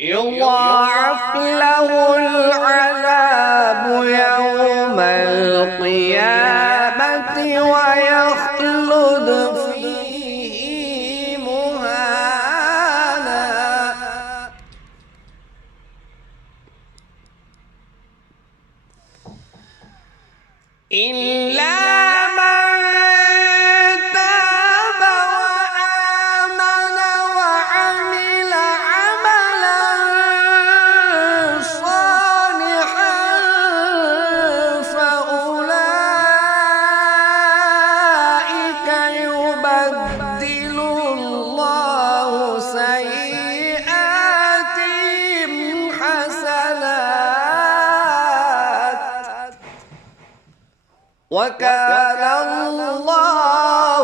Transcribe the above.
يضاعف له العذاب يوم القيامة ويخلد فيه مهانا. إلا من تاب وآمن وعمل عملا صالحا فأولئك يبدل الله سيئاتهم حسنات وكان الله